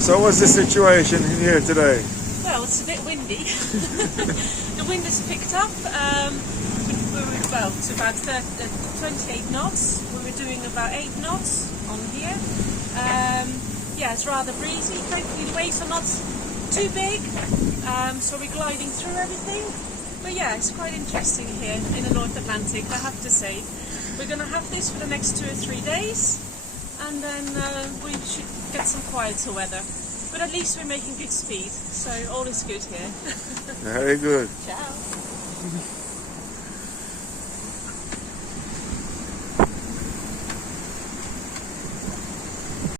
So what's the situation in here today? Well, it's a bit windy. The wind has picked up. To about 28 knots. We were doing about 8 knots on here. Yeah, it's rather breezy. Thankfully the waves are not too big, so we're gliding through everything. But yeah, it's quite interesting here in the North Atlantic, I have to say. We're going to have this for the next 2 or 3 days, and then we should get some quieter weather. But at least we're making good speed, so all is good here. Very good. Ciao.